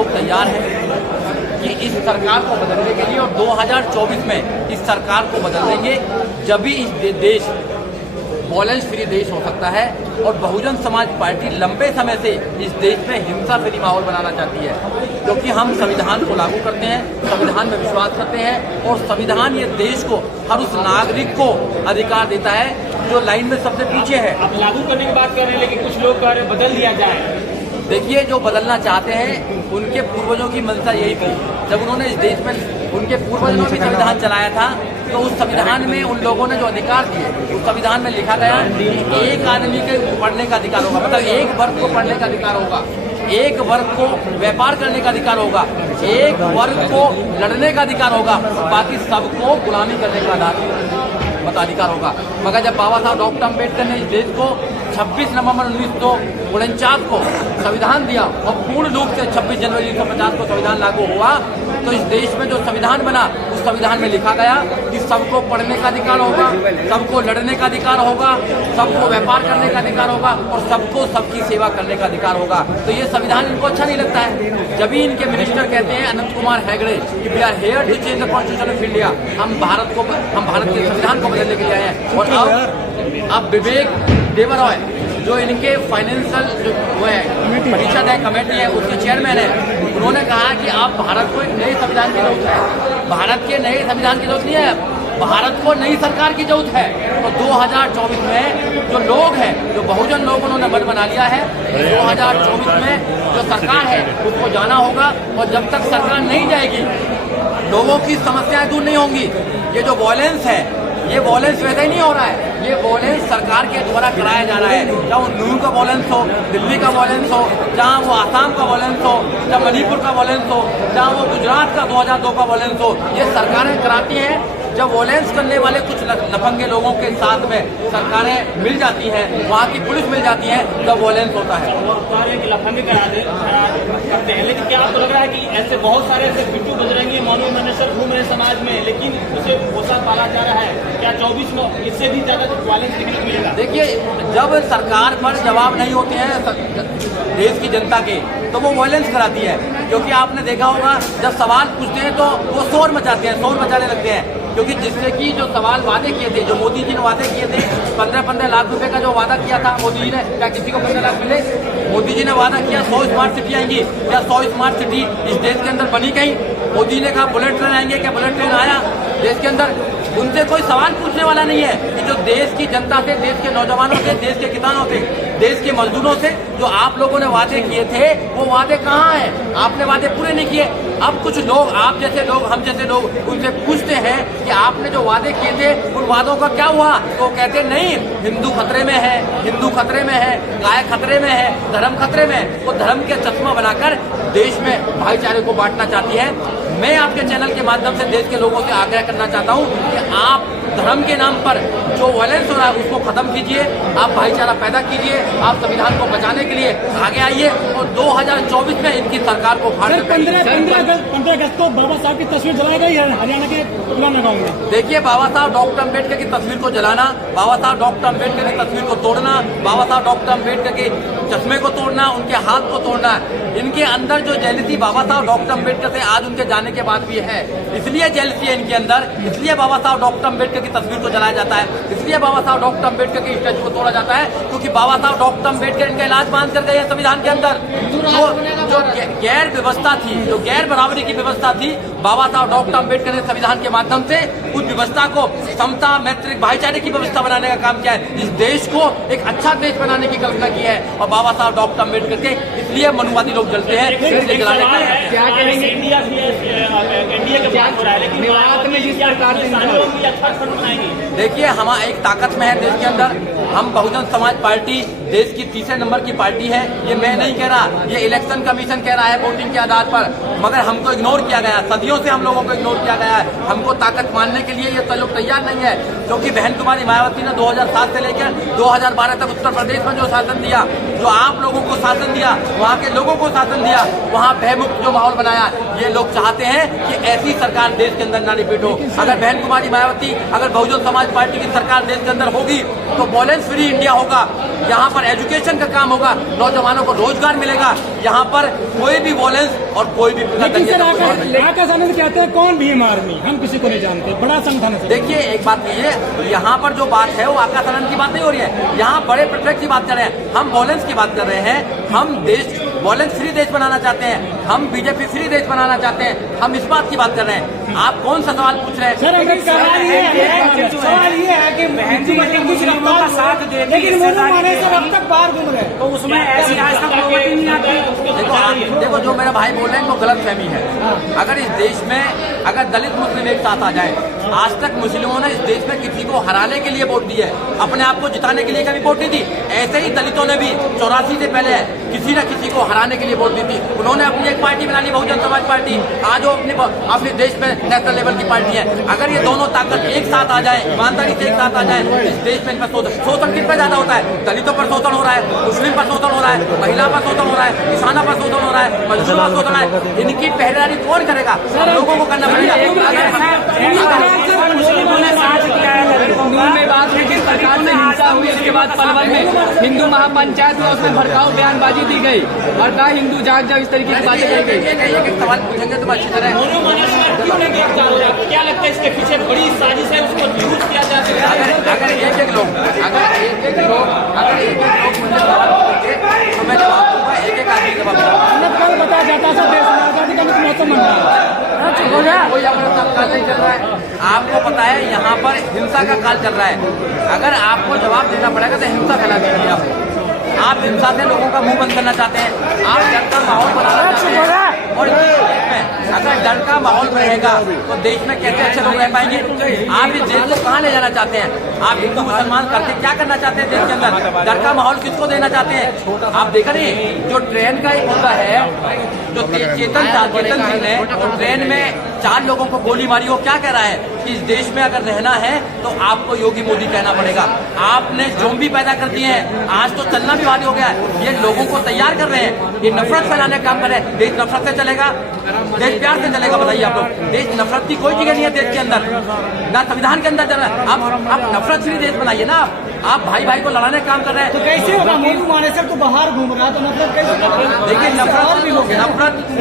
लोग तैयार हैं कि इस सरकार को बदलने के लिए, और 2024 में इस सरकार को बदल देंगे, जब भी इस देश वॉयलेंस फ्री देश हो सकता है। और बहुजन समाज पार्टी लंबे समय से इस देश में हिंसा फ्री माहौल बनाना चाहती है, क्योंकि हम संविधान को लागू करते हैं, संविधान में विश्वास करते हैं, और संविधान ये देश को, हर उस नागरिक को अधिकार देता है जो लाइन में सबसे पीछे है। आप लागू करने की बात कर रहे हैं, लेकिन कुछ लोग कह रहे हैं बदल दिया जाए। देखिए, जो बदलना चाहते हैं उनके पूर्वजों की मंशा यही थी। जब उन्होंने इस देश में, उनके पूर्वजों ने भी संविधान चलाया था, तो उस संविधान में उन लोगों ने जो अधिकार दिए, उस संविधान में लिखा गया कि एक आदमी के पढ़ने का अधिकार होगा, मतलब एक वर्ग को पढ़ने का अधिकार होगा, एक वर्ग को व्यापार करने का अधिकार होगा, एक वर्ग को लड़ने का अधिकार होगा, बाकी सबको गुलामी करने का मताधिकार होगा। मगर जब बाबा साहब डॉक्टर अम्बेडकर ने इस देश को 26 नवंबर 1949 को संविधान दिया और पूर्ण रूप से 26 जनवरी 1950 को संविधान लागू हुआ, तो इस देश में जो संविधान बना, उस संविधान में लिखा गया कि सबको पढ़ने का अधिकार होगा, सबको लड़ने का अधिकार होगा, सबको व्यापार करने का अधिकार होगा, और सबको सबकी सेवा करने का अधिकार होगा। तो ये संविधान इनको अच्छा नहीं लगता है। जब भी इनके मिनिस्टर कहते हैं अनंत कुमार हेगड़े कि we are here to change the constitution of India, हम भारत के संविधान को बदलने के लिए आए हैं। और अब विवेक देवरॉय, जो इनके फाइनेंशियल जो वो है परिषद है, कमेटी है, उसके चेयरमैन है, उन्होंने कहा कि आप भारत को एक नए संविधान की जरूरत है। भारत के नए संविधान की जरूरत नहीं है, भारत को नई सरकार की जरूरत है। तो 2024 में जो लोग हैं, जो बहुजन लोग, उन्होंने मन बना लिया है 2024 में जो सरकार है उसको जाना होगा, और जब तक सरकार नहीं जाएगी लोगों की समस्याएं दूर नहीं होंगी। ये जो वॉयलेंस है, ये वॉयलेंस वैसे ही नहीं हो रहा है, ये वॉयलेंस सरकार के द्वारा कराया जा रहा है। चाहे वो नूह का वॉयलेंस हो, दिल्ली का वॉयलेंस हो, चाहे वो आसाम का वॉयलेंस हो, चाहे मणिपुर का वॉयलेंस हो, चाहे वो गुजरात का 2002 का वॉयलेंस हो, ये सरकारें कराती हैं। जब वॉयलेंस करने वाले कुछ लफंगे लोगों के साथ में सरकारें मिल जाती हैं, वहाँ की पुलिस मिल जाती है, तब वॉयलेंस होता है। लफंगे करते हैं, लेकिन क्या आपको लग रहा है कि ऐसे बहुत सारे ऐसे बिट्टू बजरंगी मौलवी मनेसर घूम रहे समाज में, लेकिन उसे पोसा पाला जा रहा है? क्या 24 में इससे भी ज्यादा वॉयलेंस देखने को मिलेगा? देखिए, जब सरकार पर जवाब नहीं होते हैं देश की जनता के, तो वो वॉयलेंस कराती है। क्योंकि आपने देखा होगा, जब सवाल पूछते हैं तो वो शोर मचाते हैं, शोर मचाने लगते हैं, क्योंकि जिससे कि जो सवाल वादे किए थे, जो मोदी जी ने वादे किए थे, 15-15 लाख रुपए का जो वादा किया था मोदी जी ने, क्या किसी को 15 लाख मिले? मोदी जी ने वादा किया 100 स्मार्ट सिटी आएंगी, क्या 100 स्मार्ट सिटी इस देश के अंदर बनी कहीं? मोदी जी ने कहा बुलेट ट्रेन आएंगे, क्या बुलेट ट्रेन आया देश के अंदर? उनसे कोई सवाल पूछने वाला नहीं है कि जो देश की जनता से, देश के नौजवानों से, देश के किसानों से, देश के मजदूरों से जो आप लोगों ने वादे किए थे, वो वादे कहाँ हैं? आपने वादे पूरे नहीं किए। अब कुछ लोग, आप जैसे लोग, हम जैसे लोग, उनसे पूछते हैं कि आपने जो वादे किए थे उन वादों का क्या हुआ? तो कहते नहीं, हिंदू खतरे में है, हिंदू खतरे में है, गाय खतरे में है, धर्म खतरे में है। वो धर्म के चश्मा बनाकर देश में भाईचारे को बांटना चाहती है। मैं आपके चैनल के माध्यम से देश के लोगों से आग्रह करना चाहता हूँ कि आप धर्म के नाम पर जो वॉयलेंस हो रहा है उसको खत्म कीजिए, आप भाईचारा पैदा कीजिए, आप संविधान को बचाने के लिए आगे आइए, और 2024 में इनकी सरकार को फाड़ 15 अगस्त को बाबा साहब की तस्वीर जलाई गई है हरियाणा के पुलवामा गांव में। देखिए, बाबा साहब डॉक्टर अम्बेडकर की तस्वीर को जलाना, बाबा साहब डॉक्टर अम्बेडकर की तस्वीर को तोड़ना, बाबा साहब डॉक्टर अम्बेडकर के चश्मे को तोड़ना, उनके हाथ को तोड़ना, इनके अंदर जो जेलसी बाबा साहब डॉक्टर अम्बेडकर से आज उनके जाने के बाद भी है, इसलिए जेलसी है इनके अंदर, इसलिए बाबा साहब डॉक्टर अम्बेडकर की तस्वीर को जलाया जाता है, इसलिए बाबा साहब डॉक्टर अम्बेडकर के स्टैचू को तोड़ा जाता है, क्योंकि बाबा साहब डॉक्टर अम्बेडकर इनका इलाज बांध कर गए हैं संविधान के अंदर। जो गैर व्यवस्था थी, जो गैर बराबरी की व्यवस्था थी, बाबा साहब डॉक्टर अम्बेडकर ने संविधान के माध्यम से उस व्यवस्था को समता, मैत्रिक, भाईचारे की व्यवस्था बनाने का काम किया है। इस देश को एक अच्छा देश बनाने की कल्पना की है, और बाबा साहब डॉक्टर अम्बेडकर के इसलिए मनुवादी लोग जलते हैं। क्या करेंगे? इंडिया के बात हो रहा है, लेकिन देखिए, हम एक ताकत में है देश के अंदर। हम बहुजन समाज पार्टी देश की तीसरे नंबर की पार्टी है, ये मैं नहीं कह रहा, ये इलेक्शन कमीशन कह रहा है वोटिंग के आधार पर। मगर हमको इग्नोर किया गया, सदियों से हम लोगों को इग्नोर किया गया है। हमको ताकत मानने के लिए ये तो लोग तैयार नहीं है, क्योंकि बहन कुमारी मायावती ने 2007 से लेकर 2012 तक उत्तर प्रदेश में जो शासन दिया, जो आप लोगों को शासन दिया, वहाँ के लोगों को शासन दिया, वहाँ भयमुक्त जो माहौल बनाया, ये लोग चाहते हैं कि ऐसी सरकार देश के अंदर ना रिपीट हो। अगर बहन कुमारी मायावती, अगर बहुजन समाज पार्टी की सरकार देश के अंदर होगी तो वॉयलेंस वॉयलेंस फ्री इंडिया होगा, यहाँ पर एजुकेशन का काम होगा, नौजवानों को रोजगार मिलेगा, यहाँ पर कोई भी वॉयलेंस और कोई भी लेकिन सर आकाश आनंद कहते हैं कौन भीम आर्मी, हम किसी को नहीं जानते, बड़ा संगठन है। देखिए एक बात ये, यहाँ पर जो बात है वो आकाश आनंद की बात नहीं हो रही है, यहाँ बड़े प्रोजेक्ट की बात कर रहे हैं, हम वॉयलेंस की बात कर रहे हैं। हम देश वॉयलेंस फ्री देश बनाना चाहते हैं, हम बीजेपी फ्री देश बनाना चाहते हैं, हम इस बात की बात कर रहे हैं। आप कौन सा सवाल पूछ रहे हैं? सर सवाल ये है कि कुछ लोगों का साथ दे, लेकिन मोनू मानेसर अब तक बाहर घूम रहे हैं, तो उसमें ऐसी आज तक नौबत नहीं आती। देखो जो मेरा भाई बोल रहे हैं वो गलत फहमी है। अगर इस देश में अगर दलित मुस्लिम एक साथ आ जाए, आज तक मुस्लिमों ने इस देश में किसी को हराने के लिए वोट दी है, अपने आप को जिताने के लिए कभी वोट नहीं दी। ऐसे ही दलितों ने भी 84 से पहले किसी न किसी को हराने के लिए वोट दी थी। उन्होंने अपनी एक पार्टी बना ली, बहुजन समाज पार्टी, आज वो अपने देश में नेशनल लेवल की पार्टी है। अगर ये दोनों ताकत एक साथ आ जाए, ईमानदारी से एक साथ आ जाए, इस देश में इनका शोषण किस पर ज्यादा होता है? दलितों पर शोषण हो रहा है, मुस्लिम पर शोषण हो रहा है, महिला पर शोषण हो रहा है, किसानों पर शोषण हो रहा है, मजदूरों पर शोषण है। इनकी पहरेदारी कौन करेगा? लोगों को करना पड़ेगा। में बात है कि सरकार से हिंसा हुई, इसके बाद पलवल में हिंदू महापंचायत हुआ, उसमें भड़काऊ बयानबाजी दी गई, भड़का हिंदू जाग जाग, इस तरीके की बातें कही गई। एक सवाल पूछेंगे तो अच्छी तरह। क्या लगता है इसके पीछे बड़ी साजिश है, उसको यूज किया जा सकता है? अगर एक लोग मुझे सवाल पूछेंगे तो मैं जवाब दूंगा, एक आदमी जवाब दूंगा। कल बताया जाता है देश में आजादी का मौसम बन रहा है, कोई अमृत काल नहीं चल रहा है। आपको पता है यहाँ पर हिंसा का काल चल रहा है। अगर आपको जवाब देना पड़ेगा तो हिंसा फैला दीजिए। आप हिंसा से लोगों का मुंह बंद करना चाहते हैं, आप डर का माहौल बनाना चाहते हैं, और अगर डर का माहौल रहेगा तो देश में कैसे अच्छे लोग रह पाएंगे? आप इस देश को कहाँ ले जाना चाहते हैं? आप हिंदू मुसलमान करके क्या करना चाहते हैं देश के अंदर? डर का माहौल किसको देना चाहते हैं? आप देखा नहीं, जो ट्रेन का एक मुद्दा है, जो चेतन सिंह ने ट्रेन में 4 लोगों को गोली मारी, वो क्या कह रहा है कि इस देश में अगर रहना है तो आपको योगी मोदी कहना पड़ेगा। आपने ज़ोंबी पैदा कर दिए हैं, आज तो चलना भी भारी हो गया है। ये लोगों को तैयार कर रहे हैं, ये नफरत फैलाने का काम कर रहे हैं। देश नफरत से चलेगा, देश प्यार से चलेगा? बताइए आप लोग। देश नफरत की कोई जगह नहीं है देश के अंदर, ना संविधान के अंदर चल रहा है। आप नफरत फ्री देश बनाइए ना। आप भाई भाई को लड़ाने का काम कर रहे हैं, तो कैसे होगा? मोनू मानेसर तो बाहर घूम रहा है, तो नफरत कैसे? देखिए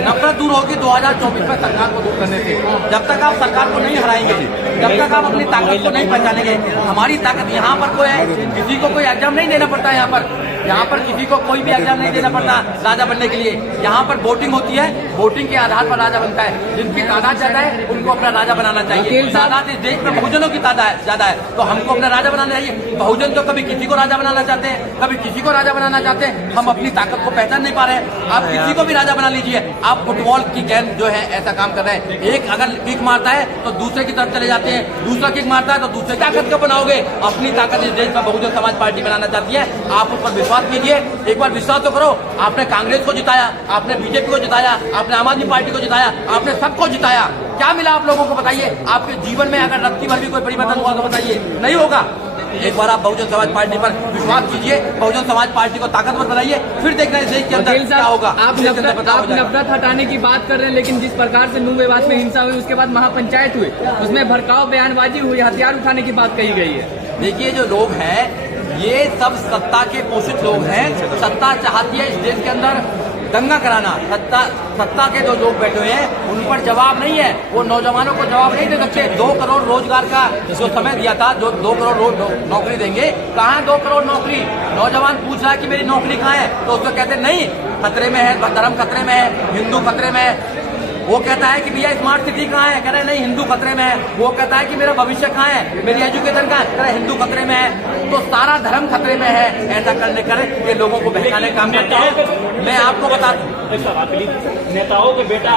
नफरत दूर होगी 2024 में सरकार को दूर करने से। जब तक आप सरकार को नहीं हराएंगे, जब तक आप अपनी ताकत को नहीं पहचानेंगे, हमारी ताकत यहाँ पर कोई है, किसी को कोई एग्जाम नहीं देना पड़ता है। यहाँ पर किसी को कोई भी एग्जाम नहीं देना पड़ता राजा बनने के लिए। यहाँ पर वोटिंग होती है, वोटिंग के आधार पर राजा बनता है। जिनकी तादाद ज्यादा है उनको अपना राजा बनाना चाहिए। तादाद इस देश में बहुजनों की तादाद ज्यादा है, तो हमको अपना राजा बनाना चाहिए। बहुजन तो कभी किसी को राजा बनाना चाहते हैं, कभी किसी को राजा बनाना चाहते हैं। हम अपनी ताकत को पहचान नहीं पा रहे हैं। आप किसी को भी राजा बना लीजिए। आप फुटबॉल की गेंद जो है ऐसा काम कर रहे हैं, एक अगर किक मारता है तो दूसरे की तरफ चले जाते हैं, दूसरा किक मारता है तो दूसरे ताकत को बनाओगे। अपनी ताकत इस देश में बहुजन समाज पार्टी बनाना चाहती है। आप उस पर विश्वास कीजिए, एक बार विश्वास तो करो। आपने कांग्रेस को जिताया, आपने बीजेपी को जिताया, आपने आम आदमी पार्टी को जिताया, आपने सबको जिताया। क्या मिला आप लोगों को? बताइए। आपके जीवन में अगर रत्ती भर भी कोई परिवर्तन हुआ तो बताइए, नहीं होगा। एक बार आप बहुजन समाज पार्टी पर विश्वास कीजिए, बहुजन समाज पार्टी को ताकतवर बनाइए, फिर देखना इस देश के अंदर क्या होगा। आप नफरत हटाने की बात कर रहे हैं, लेकिन जिस प्रकार से नूह मेवात में हिंसा हुई, उसके बाद महापंचायत हुई, उसमें भड़काऊ बयानबाजी हुई, हथियार उठाने की बात कही गई है। देखिए जो लोग हैं ये सब सत्ता के पोषित लोग हैं। सत्ता चाहती है इस देश के अंदर दंगा कराना। सत्ता के जो लोग बैठे हुए हैं उन पर जवाब नहीं है, वो नौजवानों को जवाब नहीं दे सकते। 2 करोड़ रोजगार का जो समय दिया था, जो 2 करोड़ नौकरी देंगे, कहाँ 2 करोड़ नौकरी? नौजवान पूछ रहा है कि मेरी नौकरी कहाँ है, तो उसको कहते नहीं खतरे में है, धर्म खतरे में है, हिंदू खतरे में है। वो कहता है कि भैया स्मार्ट सिटी कहाँ है, कह रहे नहीं हिंदू खतरे में है। वो कहता है कि मेरा भविष्य कहाँ है, मेरी एजुकेशन कहाँ है, कह रहे हिंदू खतरे में है। तो सारा धर्म खतरे में है। ऐसा करने कर ये लोगों को बहकाने का काम करते हैं। मैं आपको बता दूं, नेताओं के बेटा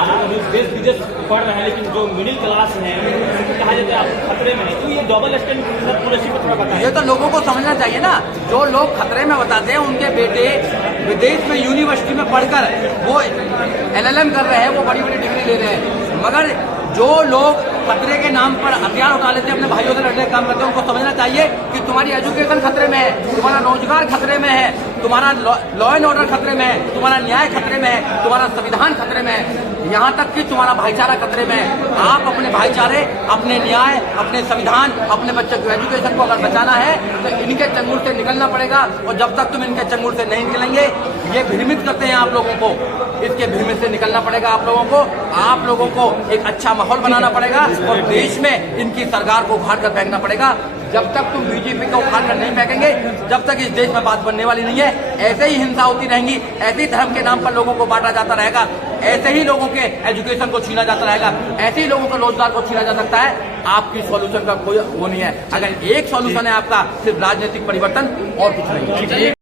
देश विदेश पढ़ रहे हैं, लेकिन जो मिडिल क्लास है कहा जाता है आप खतरे में है, तो ये डबल स्टैंडर्ड पॉलिसी को थोड़ा बताएं। ये तो लोगों को समझना चाहिए ना। जो लोग खतरे में बताते हैं उनके बेटे विदेश में यूनिवर्सिटी में पढ़कर वो LLM कर रहे हैं, वो बड़ी बड़ी डिग्री ले रहे हैं। मगर जो लोग खतरे के नाम पर हथियार उठा लेते हैं, अपने भाइयों से लड़ने का काम करते हैं, उनको समझना चाहिए कि तुम्हारी एजुकेशन खतरे में है, तुम्हारा रोजगार खतरे में है, तुम्हारा लॉ एंड ऑर्डर खतरे में है, तुम्हारा न्याय खतरे में है, तुम्हारा संविधान खतरे में है। यहाँ तक कि तुम्हारा भाईचारा खतरे में है। आप अपने भाईचारे, अपने न्याय, अपने संविधान, अपने बच्चों की एजुकेशन को अगर बचाना है तो इनके चंगुल से निकलना पड़ेगा। और जब तक तुम इनके चंगुल से नहीं निकलेंगे, ये भ्रमित करते हैं आप लोगों को, इसके भ्रमित से निकलना पड़ेगा आप लोगों को। आप लोगों को एक अच्छा माहौल बनाना पड़ेगा और देश में इनकी सरकार को उखाड़ कर फेंकना पड़ेगा। जब तक तुम बीजेपी को उखाड़ कर नहीं फेंकेंगे, जब तक इस देश में बात बनने वाली नहीं है। ऐसे ही हिंसा होती रहेंगी, ऐसे ही धर्म के नाम पर लोगों को बांटा जाता रहेगा, ऐसे ही लोगों के एजुकेशन को छीना जाता रहेगा, ऐसे ही लोगों के रोजगार को छीना जा सकता है। आपकी सॉल्यूशन का कोई वो नहीं है। अगर एक सॉल्यूशन है आपका, सिर्फ राजनीतिक परिवर्तन और कुछ नहीं।